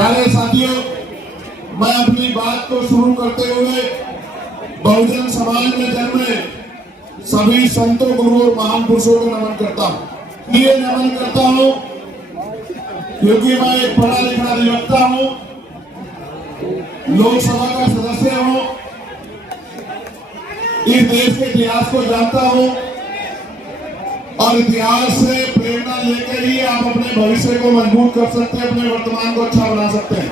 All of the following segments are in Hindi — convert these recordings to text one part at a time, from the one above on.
प्यारे साथियों, मैं अपनी बात को शुरू करते हुए बहुजन समाज में जन्मे सभी संतों, गुरुओं और महान पुरुषों को नमन करता हूँ। ये नमन करता हूँ क्योंकि मैं एक पढ़ा लिखा अधिवक्ता हूँ, लोकसभा का सदस्य हूँ, इस देश के इतिहास को जानता हूँ और इतिहास से प्रेरणा लेकर ही आप अपने भविष्य को मजबूत कर सकते हैं, अपने वर्तमान को अच्छा बना सकते हैं।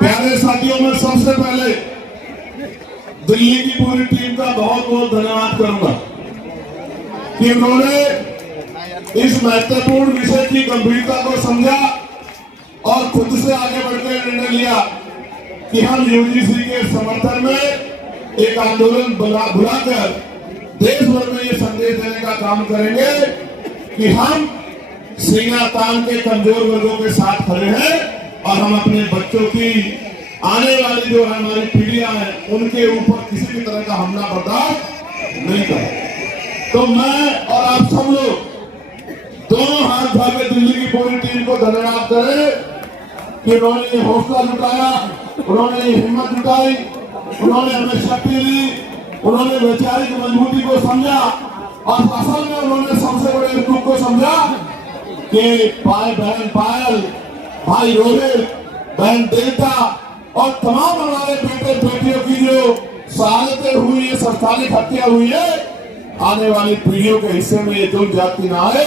प्यारे साथियों, मैं सबसे पहले दिल्ली की पूरी टीम का बहुत बहुत धन्यवाद करूंगा कि उन्होंने इस महत्वपूर्ण विषय की गंभीरता को समझा और खुद से आगे बढ़कर निर्णय लिया कि हम यूजीसी के समर्थन में एक आंदोलन बुलाकर देश भर में ये संदेश देने का काम करेंगे कि हम सीना तान के कमजोर वर्गों के साथ खड़े हैं और हम अपने बच्चों की आने वाली जो हमारी पीढ़ियां हैं उनके ऊपर किसी भी तरह का हमला बर्दाश्त नहीं करें। तो मैं और आप सब लोग दोनों हाथ भागे दिल्ली की पूरी टीम को धन्यवाद करें कि उन्होंने ये हौसला जुटाया, उन्होंने ये हिम्मत जुटाई, उन्होंने हमें शक्ति दी, उन्होंने वैचारिक मजबूती को समझा और असल में उन्होंने सबसे बड़े दुख को समझा कि बहन पायल, भाई रोहित, बहन देवता और तमाम हमारे बेटे बेटियों की जो शहादतें हुई है, संस्थानिक हत्या हुई है, आने वाली पीढ़ियों के हिस्से में ये जुल्म जाति ना आए,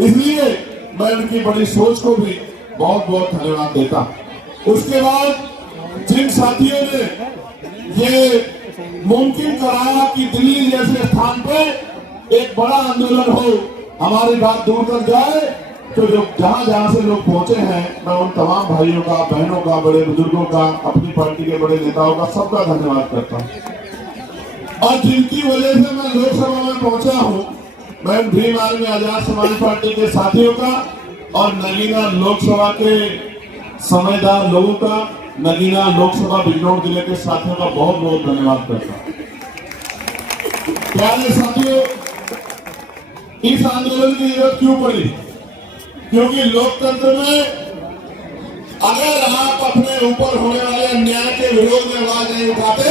इसलिए मैं उनकी बड़ी सोच को भी बहुत बहुत धन्यवाद देता। उसके बाद जिन साथियों ने ये मुमकिन कराया कि दिल्ली जैसे स्थान पे एक बड़ा आंदोलन हो, हमारी बात दूर तक जाए, तो जो जहां से लोग पहुंचे हैं, मैं उन तमाम भाइयों का, बहनों का, बड़े बुजुर्गों का, अपनी पार्टी के बड़े नेताओं का सबका धन्यवाद करता हूं। और जिनकी वजह से मैं लोकसभा में पहुंचा हूं, मैं भीम आर्मी आजाद समाज पार्टी के साथियों का और नगीना लोकसभा के समझदार लोगों का, नगीना लोकसभा बिजनौर जिले के साथियों का बहुत बहुत धन्यवाद करता हूं। प्यारे साथियों, इस आंदोलन की जरूरत क्यों पड़ी? क्योंकि लोकतंत्र में अगर आप अपने ऊपर होने वाले अन्याय के विरोध में आवाज नहीं उठाते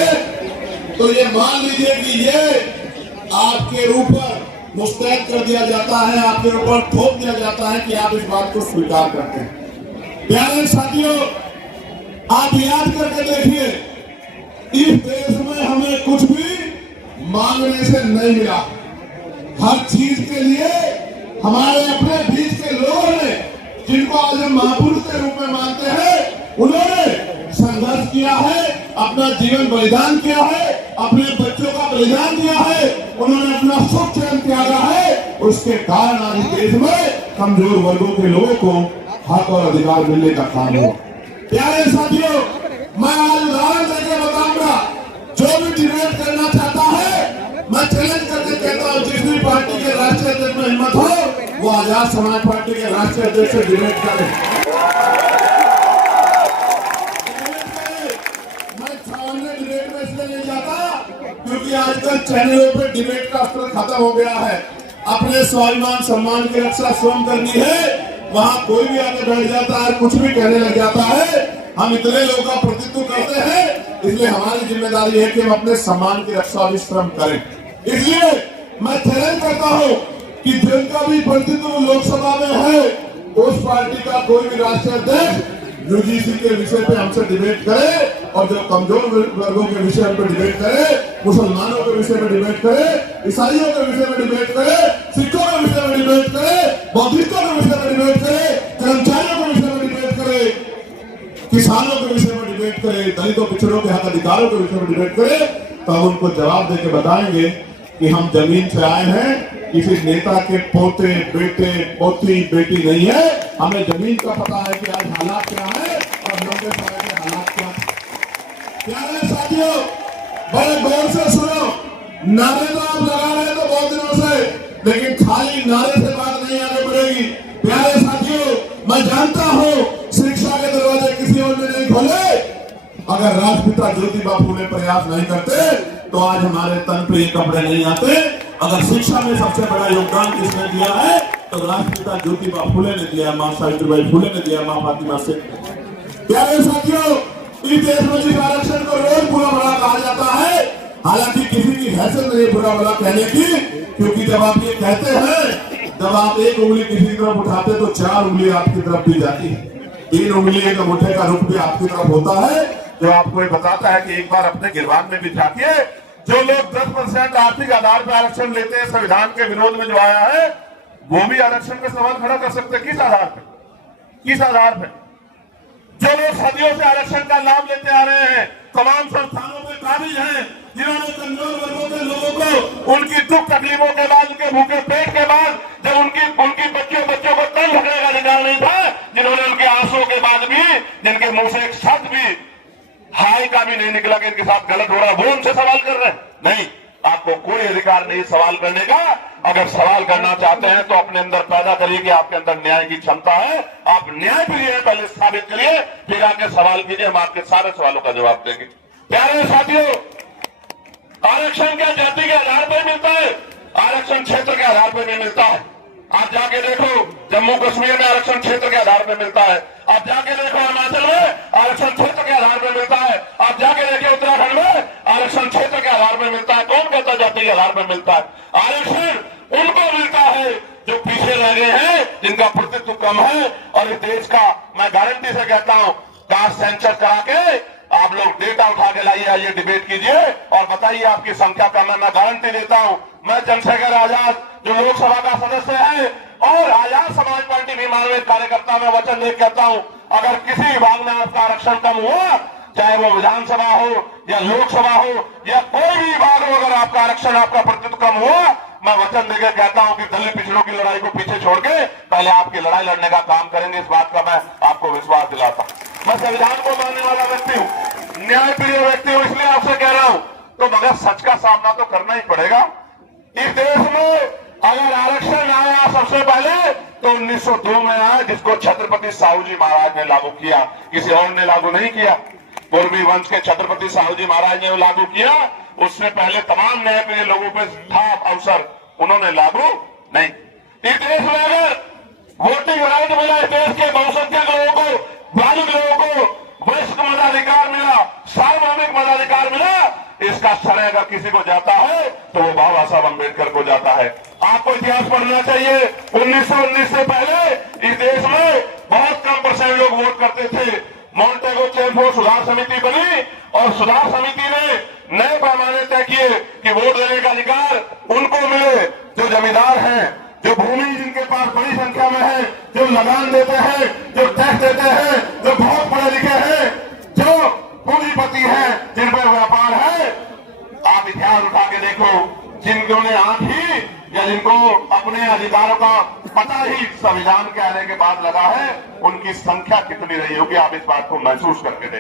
तो ये मान लीजिए कि ये आपके ऊपर मुस्तैद कर दिया जाता है, आपके ऊपर थोप दिया जाता है कि आप इस बात को स्वीकार करते हैं। प्यारे साथियों, आप याद करके देखिए, इस देश में हमें कुछ भी मांगने से नहीं मिला। हर चीज के लिए हमारे अपने बीच के लोगों ने, जिनको आज हम महापुरुष के रूप में मानते हैं, उन्होंने संघर्ष किया है, अपना जीवन बलिदान किया है, अपने बच्चों का बलिदान दिया है, उन्होंने अपना सुख चैन त्यागा है। उसके कारण आज देश में कमजोर वर्गों के लोगों को हक और अधिकार मिलने का काम हो। प्यारे साथियों, मैं आज उदाहरण देकर बताऊंगा, जो भी डिबेट करना चाहता है, मैं चैलेंज करके कहता हूं, जिस भी पार्टी के राष्ट्रीय अध्यक्ष में हिम्मत हो, वो आजाद समाज पार्टी के राष्ट्रीय अध्यक्ष से डिबेट करे। मैं सामान्य डिबेट में इसलिए नहीं जाता क्योंकि आजकल चैनलों पे डिबेट का अस्त्र खत्म हो गया है। अपने स्वाभिमान सम्मान की रक्षा स्वयं करनी है, वहां कोई भी आके बैठ जाता है, कुछ भी कहने लग जाता है। हम इतने लोगों का प्रतिनिधित्व करते हैं, इसलिए हमारी जिम्मेदारी है कि हम अपने सम्मान की रक्षा और श्रम करें। इसलिए मैं चैलेंज करता हूं कि जिनका भी प्रतिनिधित्व लोकसभा में है, उस पार्टी का कोई भी राष्ट्रीय अध्यक्ष यूजीसी के विषय पे हमसे डिबेट करे और जो कमजोर वर्गों के विषय पर डिबेट करे, मुसलमानों के विषय में डिबेट करे, ईसाइयों के विषय में डिबेट करे, सिखों के विषय में डिबेट करे, बौद्धिस्टों के विषय में डिबेट करे, कर्मचारियों के विषय में डिबेट करे, किसानों के विषय में डिबेट करे, दलितों पिछड़ों के हक अधिकारों के विषय में डिबेट करे, तो हम उनको जवाब देकर बताएंगे कि हम जमीन से आए हैं, किसी नेता के पोते, बेटे, पोती, बेटी नहीं है। हमें जमीन का पता है कि आज हालात क्या है और लंबे समय के हालात क्या है। प्यारे साथियों, बड़े गौर से सुनो, नारे तो आप लगा रहे हैं तो बहुत दिनों से, लेकिन खाली नारे से बात नहीं आगे बढ़ेगी। प्यारे साथियों, मैं जानता हूं शिक्षा के दरवाजे किसी और ने नहीं खोले। अगर राष्ट्रपिता ज्योतिबा फूले प्रयास नहीं करते तो आज हमारे तन पे ये कपड़े नहीं आते। अगर शिक्षा में सबसे बड़ा योगदान किसने दिया है तो राष्ट्रपिता ज्योतिबा फुले ने दिया, मां सावित्रीबाई फुले ने दिया, मां फातिमा सेठ ने। प्यारे साथियों, इस देश में जिस आरक्षण को रोज बुरा भला कहा जाता है, हालांकि किसी की हैसियत नहीं बुरा भला कहने की, क्योंकि जब आप ये कहते हैं, जब आप एक उंगली किसी की तरफ उठाते तो 4 उंगली आपकी तरफ भी जाती है। 3 उंगली एक अंगूठे का रुख भी आपकी तरफ होता है, जो आपको ये बताता है कि एक बार अपने गिरबान में भी झांकिए। जो लोग 10% आर्थिक आधार पर आरक्षण लेते हैं, संविधान के विरोध में जो आया है, वो भी आरक्षण का सवाल खड़ा कर सकते हैं। किस आधार पर? किस आधार पर? जो लोग सदियों से आरक्षण का लाभ लेते आ रहे हैं, तमाम संस्थानों में काबिज हैं, जिन्होंने कमजोर वर्गों के लोगों को उनकी दुख तकलीफों के बाद, उनके भूखे पेट के बाद, जब उनकी बच्चों को तन ढकने का अधिकार नहीं था, जिन्होंने उनके आंसुओं के बाद भी, जिनके मुंह से एक शब्द भी हाय का भी नहीं निकला कि इनके साथ गलत हो रहा, वो उनसे सवाल कर रहे हैं। नहीं, आपको कोई अधिकार नहीं सवाल करने का। अगर सवाल करना चाहते हैं तो अपने अंदर पैदा करिए कि आपके अंदर न्याय की क्षमता है, आप न्याय प्रिय हैं, पहले साबित करिए, फिर आके सवाल कीजिए, हम आपके सारे सवालों का जवाब देंगे। प्यारे साथियों, आरक्षण क्या जाति के आधार पर मिलता है? आरक्षण क्षेत्र के आधार पर नहीं मिलता है। आप जाके देखो, जम्मू कश्मीर में आरक्षण क्षेत्र के आधार पर मिलता है। आप जाके देखो, हिमाचल में आरक्षण क्षेत्र के आधार पर मिलता है। आप जाके देखिए, उत्तराखंड में आरक्षण क्षेत्र के आधार पर मिलता है। कौन कहता जाति के आधार पर मिलता है? आरक्षण उनको मिलता है जो पीछे रह गए हैं, जिनका प्रतित्व कम है। और इस देश का मैं गारंटी से कहता हूं, कास्ट सेंसस करा के आप लोग डेटा उठा के लाइए, आइए डिबेट कीजिए और बताइए आपकी संख्या कम है। मैं गारंटी देता हूं, मैं चंद्रशेखर आजाद जो लोकसभा का सदस्य है और आजाद समाज पार्टी भी मानवीय कार्यकर्ता, मैं वचन दे कहता हूं, अगर किसी विभाग में आपका आरक्षण कम हुआ, चाहे वो विधानसभा हो या लोकसभा हो या कोई भी विभाग हो, अगर आपका आरक्षण, आपका प्रतिशत कम हुआ, मैं वचन देकर कहता हूं कि दलित पिछड़ों की लड़ाई को पीछे छोड़ के पहले आपकी लड़ाई लड़ने का काम करेंगे। इस बात का मैं आपको विश्वास दिलाता हूं। मैं संविधान को मानने वाला व्यक्ति हूं, न्याय प्रिय व्यक्ति हूं, इसलिए आपसे कह रहा हूं, तो मगर सच का सामना तो करना ही पड़ेगा। इस देश में अगर आरक्षण आया सबसे पहले तो 1902 में आया, जिसको छत्रपति साहू जी महाराज ने लागू किया, किसी और ने लागू नहीं किया। पूर्वी वंश के छत्रपति साहू जी महाराज ने लागू किया, उससे पहले तमाम न्याय प्रिय लोगों पे था अवसर, उन्होंने लागू नहीं। इस देश में अगर वोटिंग राइट मिला, इस देश के बहुसंख्यक लोगों को, बालिग लोगों को वयस्क मताधिकार मिला, सार्वभौमिक मताधिकार मिला, इसका श्रेय अगर किसी को जाता है तो वो बाबा साहब अम्बेडकर को जाता है। आपको इतिहास पढ़ना चाहिए। 1919 से पहले इस देश में बहुत कम % लोग वोट करते थे। मॉन्टेगो चेम्फोर्ड सुधार समिति बनी और सुधार समिति ने नए पैमाने तय किए कि वोट देने का अधिकार उनको मिले जो जमींदार हैं, जो भूमि जिनके पास बड़ी संख्या में है, जो लगान देते हैं, जो टैक्स देते हैं, जो बहुत पढ़े लिखे हैं, जो पूंजीपति हैं, जिन पर व्यापार है। आप इतिहास उठा के देखो, जिन्होंने आंख ही या जिनको अपने अधिकारों का पता ही संविधान के आने के बाद लगा है, उनकी संख्या कितनी रही होगी, आप इस बात को महसूस करके देखें।